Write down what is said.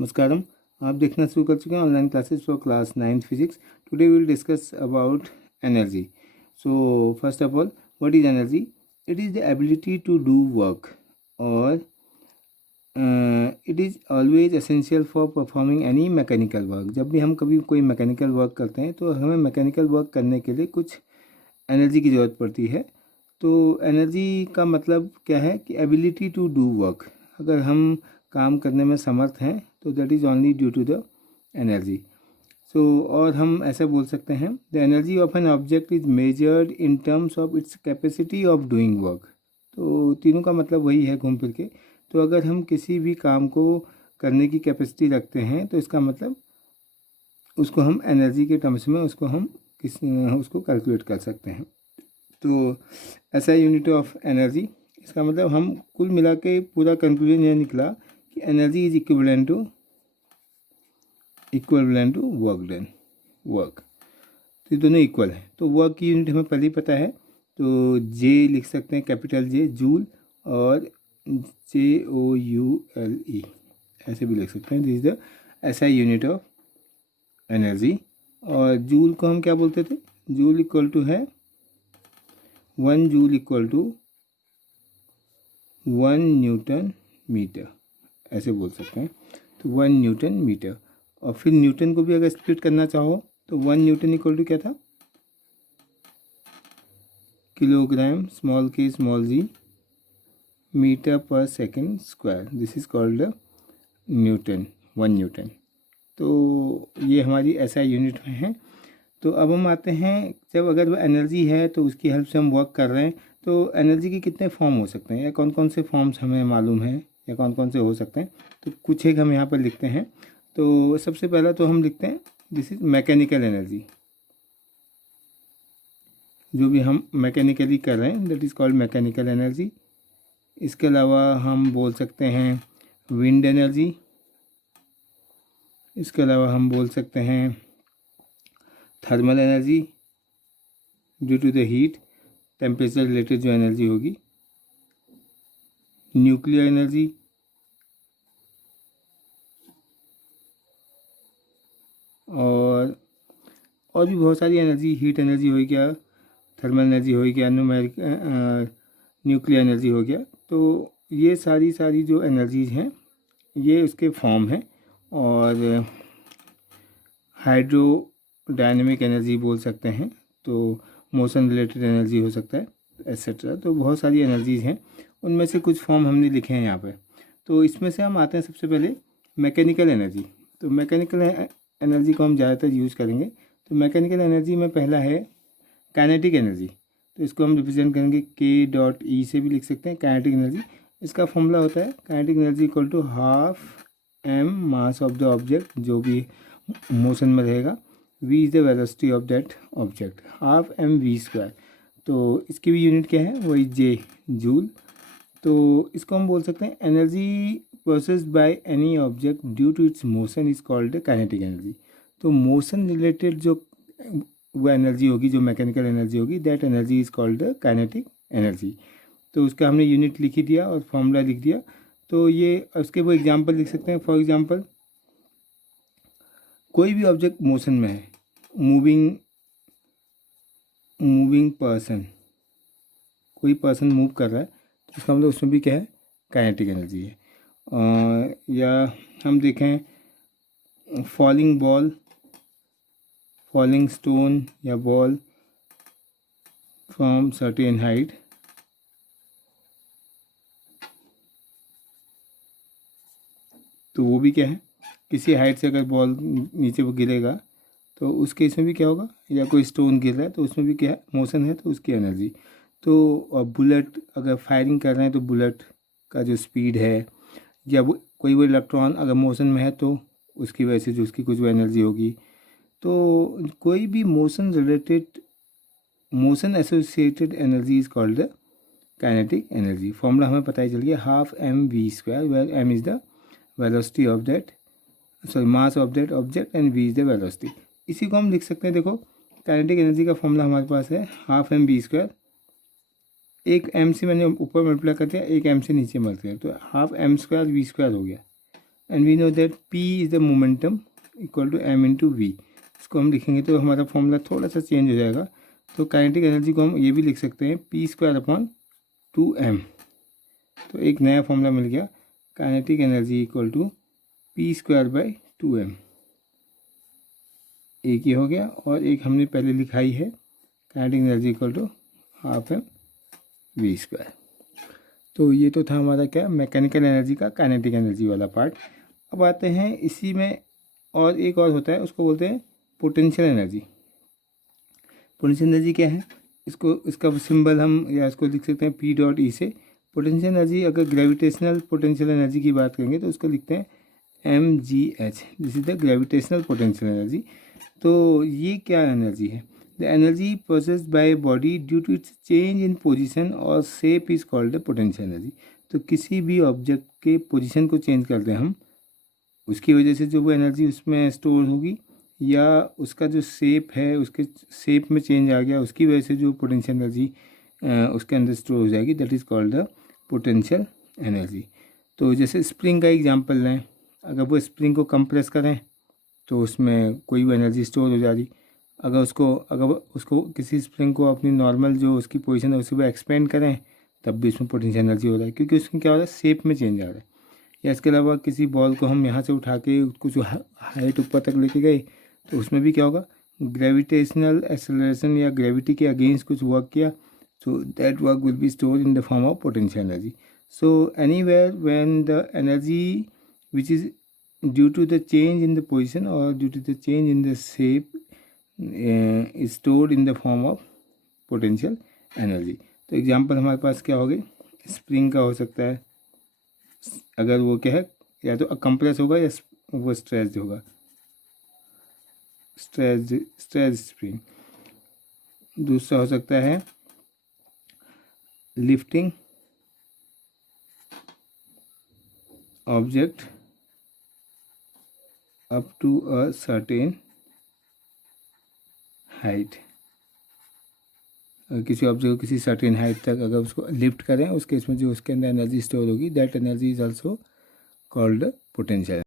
नमस्कारम। आप देखना शुरू कर चुके हैं online classes for class 9th physics. Today we will discuss about energy. So first of all, what is energy? It is the ability to do work और it is always essential for performing any mechanical work. जब भी हम कभी कोई mechanical work करते हैं तो हमें मैकेनिकल वर्क करने के लिए कुछ एनर्जी की ज़रूरत पड़ती है। तो एनर्जी का मतलब क्या है कि एबिलिटी टू डू वर्क। अगर हम काम करने में समर्थ हैं तो that is only due to the energy. So और हम ऐसे बोल सकते हैं, the energy of an object is measured in terms of its capacity of doing work. तो तीनों का मतलब वही है घूम फिर के। तो अगर हम किसी भी काम को करने की कैपेसिटी रखते हैं तो इसका मतलब उसको हम एनर्जी के टर्म्स में उसको कैलकुलेट कर सकते हैं। तो ऐसा यूनिट ऑफ एनर्जी, इसका मतलब हम कुल मिला के पूरा कंक्लूजन यह निकला कि energy is equivalent to work done. Work तो ये दोनों इक्वल है। तो वर्क की यूनिट हमें पहले ही पता है, तो जे लिख सकते हैं, कैपिटल जे जूल, और JOULE ऐसे भी लिख सकते हैं। दिस इज द ऐसा यूनिट ऑफ एनर्जी। और जूल को हम क्या बोलते थे? जूल इक्वल टू है 1 joule equal to 1 newton metre, ऐसे बोल सकते हैं। तो 1 न्यूटन मीटर। और फिर न्यूटन को भी अगर स्प्लिट करना चाहो तो 1 न्यूटन इक्वल टू क्या था? Kilogram small k small g metre per second square. This is called the newton, 1 newton. तो ये हमारी ऐसा यूनिट में है। तो अब हम आते हैं, जब अगर वो एनर्जी है तो उसकी हेल्प से हम वर्क कर रहे हैं, तो एनर्जी के कितने फॉर्म हो सकते हैं या कौन कौन से फॉर्म्स हमें मालूम है या कौन कौन से हो सकते हैं? तो कुछ एक हम यहाँ पर लिखते हैं। तो सबसे पहला तो हम लिखते हैं, दिस इज मैकेनिकल एनर्जी। जो भी हम मैकेनिकली कर रहे हैं that is called mechanical energy. इसके अलावा हम बोल सकते हैं विंड एनर्जी। इसके अलावा हम बोल सकते हैं thermal energy, due to the heat, temperature related जो एनर्जी होगी। न्यूक्लियर एनर्जी, और भी बहुत सारी एनर्जी, हीट एनर्जी हो गया, थर्मल एनर्जी हो गया, न्यूक्लियर एनर्जी हो गया। तो ये सारी जो एनर्जीज हैं ये उसके फॉर्म हैं। और हाइड्रो डायनेमिक एनर्जी बोल सकते हैं, तो मोशन रिलेटेड एनर्जी हो सकता है, एट्सेट्रा। तो बहुत सारी एनर्जीज हैं, उनमें से कुछ फॉर्म हमने लिखे हैं यहाँ पर। तो इसमें से हम आते हैं सबसे पहले मैकेनिकल एनर्जी। तो मैकेनिकल एनर्जी को हम ज़्यादातर यूज़ करेंगे। तो मैकेनिकल एनर्जी में पहला है काइनेटिक एनर्जी। तो इसको हम रिप्रेजेंट करेंगे K.E से भी लिख सकते हैं, काइनेटिक एनर्जी। इसका फॉर्मूला होता है kinetic energy equal to half m mass of the object, जो भी मोशन में रहेगा, v is the velocity of that object, half mv²। तो इसकी भी यूनिट क्या है? वही J जूल। तो इसको हम बोल सकते हैं energy processed by any object due to its motion is called kinetic energy. तो मोशन रिलेटेड जो वो एनर्जी होगी, जो मैकेनिकल एनर्जी होगी, that energy is called the kinetic energy. तो उसका हमने यूनिट लिख ही दिया और फॉर्मूला लिख दिया। तो ये उसके वो एग्जांपल लिख सकते हैं। फॉर एग्जांपल, कोई भी ऑब्जेक्ट मोशन में है, मूविंग पर्सन, कोई पर्सन मूव कर रहा है, तो इसका मतलब उसमें भी क्या है? काइनेटिक एनर्जी है। या हम देखें फॉलिंग बॉल, फॉलिंग स्टोन या बॉल फ्रॉम सर्टेन हाइट, तो वो भी क्या है? किसी हाइट से अगर बॉल नीचे वो गिरेगा तो उस केस में भी क्या होगा? या कोई स्टोन गिर रहा है तो उसमें भी क्या है? मोशन है, तो उसकी एनर्जी। तो बुलेट अगर फायरिंग कर रहे हैं तो बुलेट का जो स्पीड है, या कोई वो इलेक्ट्रॉन अगर मोशन में है तो उसकी वजह से जो उसकी कुछ वो एनर्जी होगी। तो कोई भी motion associated energy is called the kinetic energy. Formula हमें पता ही चल गया, half mv², where m is the velocity of that, mass of that object, and v is the velocity. इसी को हम लिख सकते हैं, देखो काइनेटिक एनर्जी का फॉर्मूला हमारे पास है हाफ mv²। एक m से मैंने ऊपर मल्टीप्लाई कर दिया, एक m से नीचे मल्टीप्लाई, तो हाफ m² v² हो गया। And we know that P is the momentum equal to m into V. इसको हम लिखेंगे तो हमारा फॉर्मूला थोड़ा सा चेंज हो जाएगा। तो काइनेटिक एनर्जी को हम ये भी लिख सकते हैं P² अपॉन 2m। तो एक नया फॉर्मूला मिल गया, kinetic energy equal to P²/2m। एक ये हो गया, और एक हमने पहले लिखाई है, kinetic energy equal to 12m v²। तो ये तो था हमारा क्या, मैकेनिकल एनर्जी का काइनेटिक एनर्जी वाला पार्ट। अब आते हैं इसी में और एक और होता है, उसको बोलते हैं पोटेंशियल एनर्जी। पोटेंशियल एनर्जी क्या है, इसका सिंबल हम या इसको लिख सकते हैं P.E से। पोटेंशियल एनर्जी, अगर ग्रेविटेशनल पोटेंशियल एनर्जी की बात करेंगे तो उसको लिखते हैं mgh, this is the gravitational potential energy. तो ये क्या एनर्जी है, the energy processed by body due to its change in position और shape is called the potential energy. तो किसी भी ऑब्जेक्ट के पोजीशन को चेंज कर दें हम, उसकी वजह से जो वो एनर्जी उसमें स्टोर होगी, या उसका जो शेप है उसके शेप में चेंज आ गया, उसकी वजह से जो पोटेंशियल एनर्जी उसके अंदर स्टोर हो जाएगी, that is called the potential energy. तो जैसे स्प्रिंग का एग्जांपल लें, अगर वो स्प्रिंग को कंप्रेस करें तो उसमें कोई भी एनर्जी स्टोर हो जा रही। अगर उसको किसी स्प्रिंग को अपनी नॉर्मल जो उसकी पोजीशन है उसे वो एक्सपेंड करें, तब भी उसमें पोटेंशियल एनर्जी हो रहा है, क्योंकि उसमें क्या हो रहा है, शेप में चेंज आ रहा है। या इसके अलावा किसी बॉल को हम यहाँ से उठा के उसको जो हाइट ऊपर तक लेके गए, तो उसमें भी क्या होगा, ग्रेविटेशनल एक्सेलरेशन या ग्रेविटी के अगेंस्ट कुछ वर्क किया, so that work will be stored in the form of potential energy. So anywhere when the energy which is due to the change in the position or due to the change in the shape is stored in the form of potential energy. तो example हमारे पास क्या हो गई, spring का हो सकता है, अगर वो क्या है, या तो कंप्रेस होगा या वो स्ट्रेच होगा, स्ट्रेच स्प्रिंग। दूसरा हो सकता है lifting object up to a certain height. किसी ऑब्जेक्ट को किसी सर्टेन हाइट तक अगर उसको लिफ्ट करें, उस केस में जो उसके अंदर एनर्जी स्टोर होगी, that energy is also called potential.